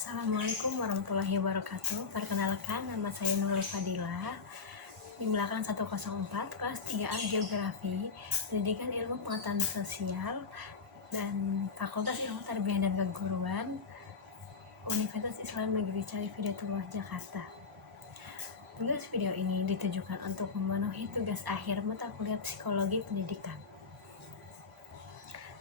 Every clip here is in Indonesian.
Assalamualaikum warahmatullahi wabarakatuh. Perkenalkan, nama saya Nurul Fadila. Di belakang 104, kelas 3A Geografi, Pendidikan Ilmu Pengetahuan Sosial, dan Fakultas Ilmu Tarbiyah dan Keguruan, Universitas Islam Negeri Syarif Hidayatullah Jakarta. Tugas video ini ditujukan untuk memenuhi tugas akhir mata kuliah Psikologi Pendidikan.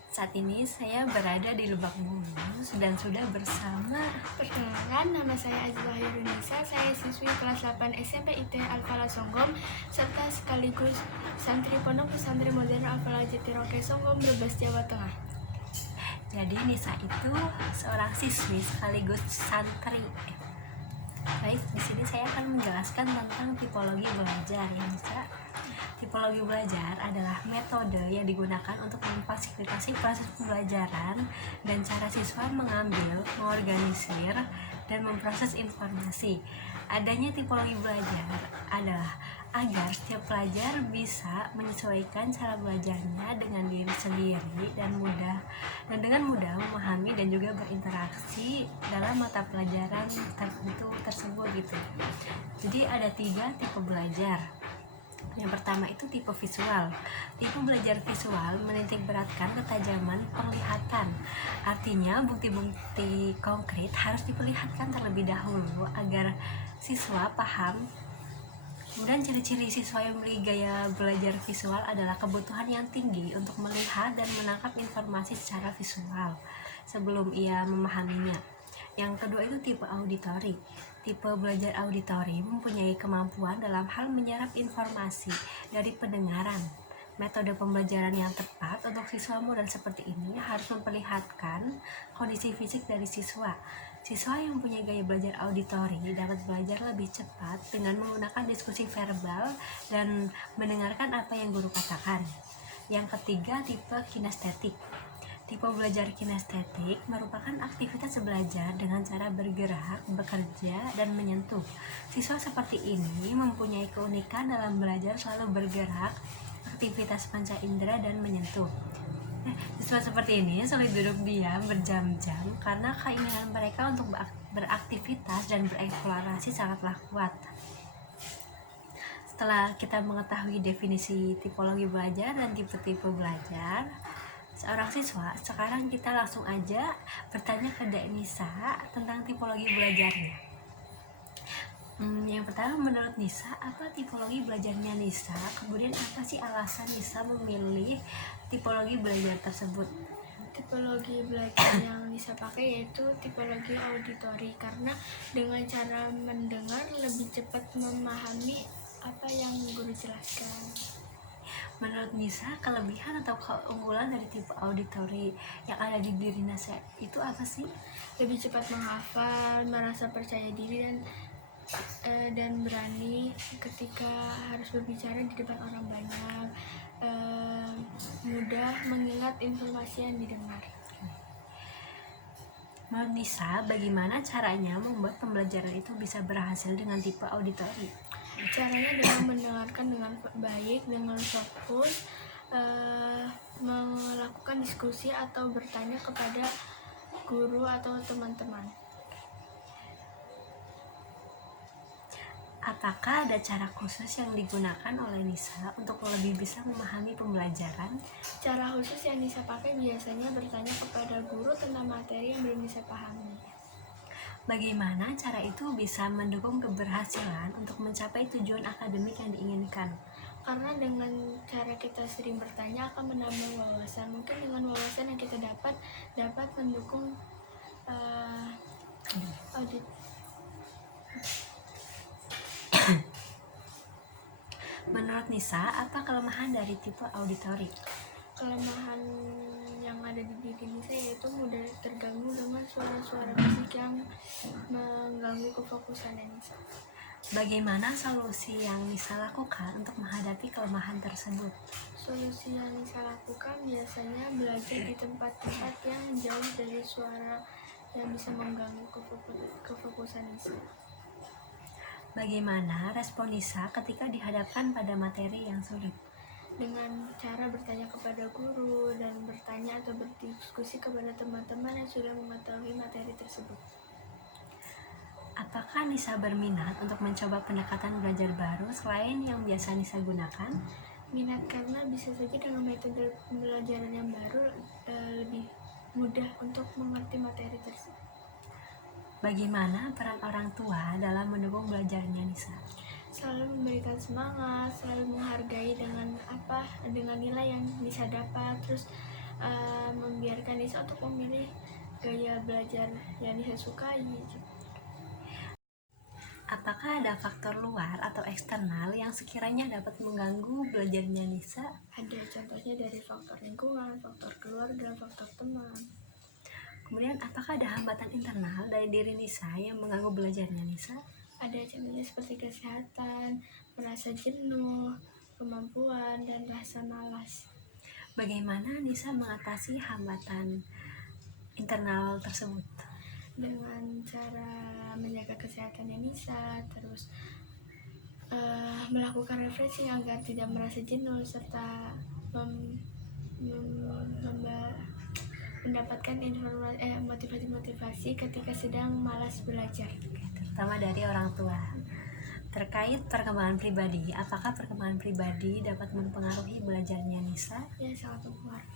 Saat ini saya berada di Lebak Bulus dan sudah bersama. Perkenalkan, nama saya Azizah Yunisa. Saya siswi kelas 8 SMP IT Al-Falah Songgom serta sekaligus santri Pondok Pesantren Modern Al-Falah Jatiroke Songgom, Brebes, Jawa Tengah. Jadi Nisa itu seorang siswi sekaligus santri. Baik, di sini saya akan menjelaskan tentang tipologi belajar ya Nisa. Tipologi belajar adalah metode yang digunakan untuk memfasilitasi proses pembelajaran dan cara siswa mengambil, mengorganisir, dan memproses informasi. Adanya tipologi belajar adalah agar setiap pelajar bisa menyesuaikan cara belajarnya dengan diri sendiri dan dengan mudah memahami dan juga berinteraksi dalam mata pelajaran tertentu tersebut gitu. Jadi ada 3 tipe belajar. Yang pertama itu tipe visual. Tipe belajar visual menitik beratkan ketajaman penglihatan. Artinya bukti-bukti konkret harus diperlihatkan terlebih dahulu agar siswa paham. Kemudian ciri-ciri siswa yang memiliki gaya belajar visual adalah kebutuhan yang tinggi untuk melihat dan menangkap informasi secara visual sebelum ia memahaminya. Yang kedua itu tipe auditori. Tipe belajar auditori mempunyai kemampuan dalam hal menyerap informasi dari pendengaran. Metode pembelajaran yang tepat untuk siswa model seperti ini harus memperlihatkan kondisi fisik dari siswa. Siswa yang punya gaya belajar auditori dapat belajar lebih cepat dengan menggunakan diskusi verbal dan mendengarkan apa yang guru katakan. Yang ketiga, tipe kinestetik. Tipe belajar kinestetik merupakan aktivitas belajar dengan cara bergerak, bekerja, dan menyentuh. Siswa seperti ini mempunyai keunikan dalam belajar selalu bergerak, aktivitas panca indera, dan menyentuh. Siswa seperti ini sulit duduk diam berjam-jam karena keinginan mereka untuk beraktivitas dan bereksplorasi sangatlah kuat. Setelah kita mengetahui definisi tipologi belajar dan tipe-tipe belajar seorang siswa, sekarang kita langsung aja bertanya ke Dek Nisa tentang tipologi belajarnya. Yang pertama, menurut Nisa, apa tipologi belajarnya Nisa? Kemudian apa sih alasan Nisa memilih tipologi belajar tersebut? Tipologi belajar yang bisa pakai yaitu tipologi auditori, karena dengan cara mendengar lebih cepat memahami apa yang guru jelaskan. Menurut Nisa, kelebihan atau keunggulan dari tipe auditori yang ada di diri Nisa itu apa sih? Lebih cepat menghafal, merasa percaya diri dan berani ketika harus berbicara di depan orang banyak, mudah mengingat informasi yang didengar. Menurut Nisa, bagaimana caranya membuat pembelajaran itu bisa berhasil dengan tipe auditori? Caranya dengan mendengarkan dengan baik, dengan fokus, melakukan diskusi atau bertanya kepada guru atau teman-teman. Apakah ada cara khusus yang digunakan oleh Nisa untuk lebih bisa memahami pembelajaran? Cara khusus yang Nisa pakai biasanya bertanya kepada guru tentang materi yang belum Nisa pahami. Bagaimana cara itu bisa mendukung keberhasilan untuk mencapai tujuan akademik yang diinginkan? Karena dengan cara kita sering bertanya akan menambah wawasan. Mungkin dengan wawasan yang kita dapat mendukung audit. Menurut Nisa, apa kelemahan dari tipe auditori? Kelemahan yang ada di diri Nisa yaitu mudah terganggu dengan suara-suara fisik yang mengganggu kefokusan Nisa. Bagaimana solusi yang Nisa lakukan untuk menghadapi kelemahan tersebut? Solusi yang Nisa lakukan biasanya belajar di tempat-tempat yang jauh dari suara yang bisa mengganggu kefokusan Nisa. Bagaimana respon Nisa ketika dihadapkan pada materi yang sulit? Dengan cara bertanya kepada guru dan bertanya atau berdiskusi kepada teman-teman yang sudah mengetahui materi tersebut. Apakah Nisa berminat untuk mencoba pendekatan belajar baru selain yang biasa Nisa gunakan? Minat karena bisa saja dengan metode pembelajaran yang baru lebih mudah untuk mengerti materi tersebut. Bagaimana peran orang tua dalam mendukung belajarnya Nisa? Selalu memberikan semangat, selalu menghargai dengan nilai yang Nisa dapat, terus membiarkan Nisa untuk memilih gaya belajar yang Nisa sukai. Apakah ada faktor luar atau eksternal yang sekiranya dapat mengganggu belajarnya Nisa? Ada contohnya dari faktor lingkungan, faktor keluarga, faktor teman. Kemudian apakah ada hambatan internal dari diri Nisa yang mengganggu belajarnya Nisa? Ada contohnya seperti kesehatan, merasa jenuh, kemampuan, dan rasa malas. Bagaimana Nisa mengatasi hambatan internal tersebut? Dengan cara menjaga kesehatannya Nisa, terus melakukan refreshing agar tidak merasa jenuh, serta mendapatkan motivasi ketika sedang malas belajar. Terutama dari orang tua. Terkait perkembangan pribadi, apakah perkembangan pribadi dapat mempengaruhi belajarnya Nisa? Ya, sangat mempengaruhi.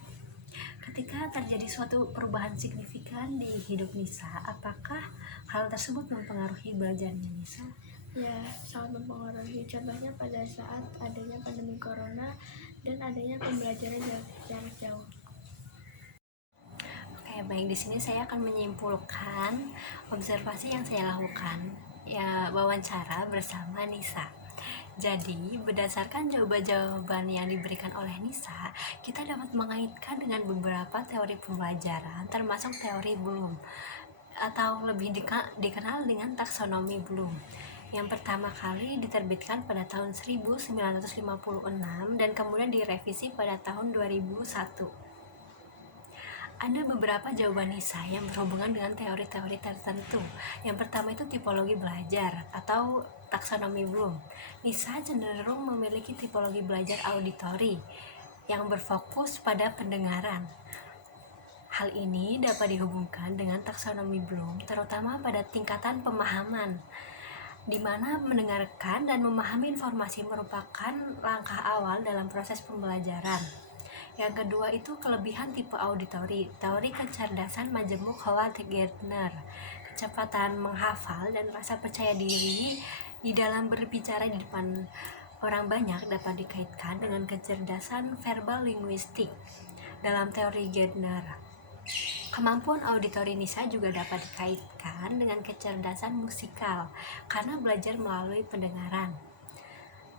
Ketika terjadi suatu perubahan signifikan di hidup Nisa, apakah hal tersebut mempengaruhi belajarnya Nisa? Ya, sangat mempengaruhi. Contohnya pada saat adanya pandemi corona dan adanya pembelajaran jarak jauh. Oke, baik, di sini saya akan menyimpulkan observasi yang saya lakukan, ya, wawancara bersama Nisa. Jadi, berdasarkan jawaban-jawaban yang diberikan oleh Nisa, kita dapat mengaitkan dengan beberapa teori pembelajaran, termasuk teori Bloom, atau lebih dikenal dengan taksonomi Bloom. Yang pertama kali diterbitkan pada tahun 1956 dan kemudian direvisi pada tahun 2001. Ada beberapa jawaban Nisa yang berhubungan dengan teori-teori tertentu. Yang pertama itu tipologi belajar atau taksonomi Bloom. Nisa cenderung memiliki tipologi belajar auditori yang berfokus pada pendengaran. Hal ini dapat dihubungkan dengan taksonomi Bloom, terutama pada tingkatan pemahaman, di mana mendengarkan dan memahami informasi merupakan langkah awal dalam proses pembelajaran. Yang kedua itu kelebihan tipe auditori, teori kecerdasan majemuk Howard-Gardner. Kecepatan menghafal dan rasa percaya diri di dalam berbicara di depan orang banyak dapat dikaitkan dengan kecerdasan verbal linguistik dalam teori Gardner. Kemampuan auditori Nisa juga dapat dikaitkan dengan kecerdasan musikal karena belajar melalui pendengaran.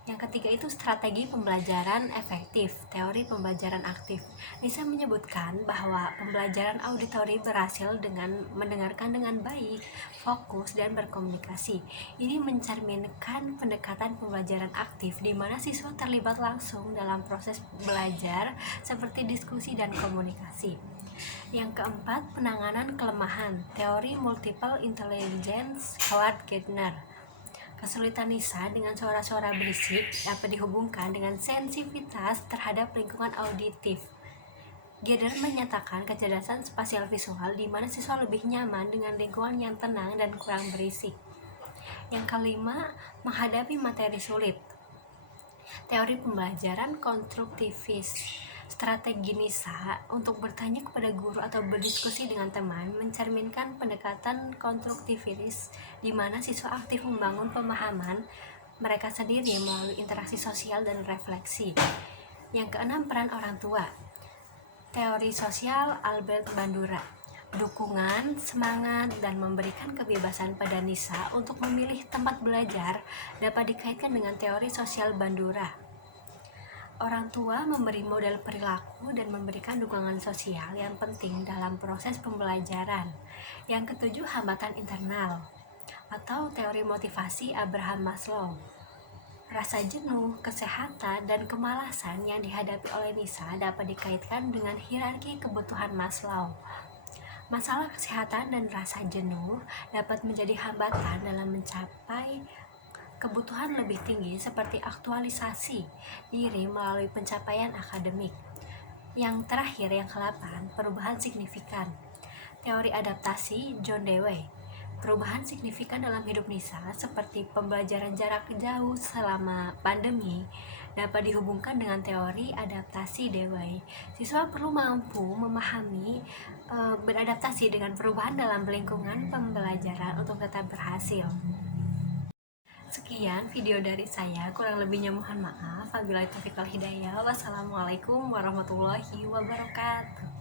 Yang ketiga itu strategi pembelajaran efektif, teori pembelajaran aktif. Nisa menyebutkan bahwa pembelajaran auditori berhasil dengan mendengarkan dengan baik, fokus, dan berkomunikasi. Ini mencerminkan pendekatan pembelajaran aktif di mana siswa terlibat langsung dalam proses belajar seperti diskusi dan komunikasi. Yang keempat, penanganan kelemahan, teori multiple intelligence Howard-Gardner. Kesulitan Nisa dengan suara-suara berisik dapat dihubungkan dengan sensitivitas terhadap lingkungan auditif. Gardner menyatakan kecerdasan spasial visual di mana siswa lebih nyaman dengan lingkungan yang tenang dan kurang berisik. Yang kelima, menghadapi materi sulit. Teori pembelajaran konstruktivis. Strategi Nisa untuk bertanya kepada guru atau berdiskusi dengan teman mencerminkan pendekatan konstruktivis di mana siswa aktif membangun pemahaman mereka sendiri melalui interaksi sosial dan refleksi. Yang keenam, peran orang tua. Teori sosial Albert Bandura. Dukungan, semangat, dan memberikan kebebasan pada Nisa untuk memilih tempat belajar dapat dikaitkan dengan teori sosial Bandura. Orang tua memberi model perilaku dan memberikan dukungan sosial yang penting dalam proses pembelajaran. Yang ketujuh, hambatan internal atau teori motivasi Abraham Maslow. Rasa jenuh, kesehatan, dan kemalasan yang dihadapi oleh Nisa dapat dikaitkan dengan hierarki kebutuhan Maslow. Masalah kesehatan dan rasa jenuh dapat menjadi hambatan dalam mencapai kebutuhan lebih tinggi seperti aktualisasi diri melalui pencapaian akademik. Yang terakhir, yang ke-8, perubahan signifikan. Teori adaptasi John Dewey. perubahan signifikan dalam hidup Nisa seperti pembelajaran jarak jauh selama pandemi dapat dihubungkan dengan teori adaptasi Dewey. Siswa perlu mampu memahami beradaptasi dengan perubahan dalam lingkungan pembelajaran untuk tetap berhasil. Sekian video dari saya, kurang lebihnya mohon maaf. Wabillahi taufiq wal hidayah. Wassalamualaikum warahmatullahi wabarakatuh.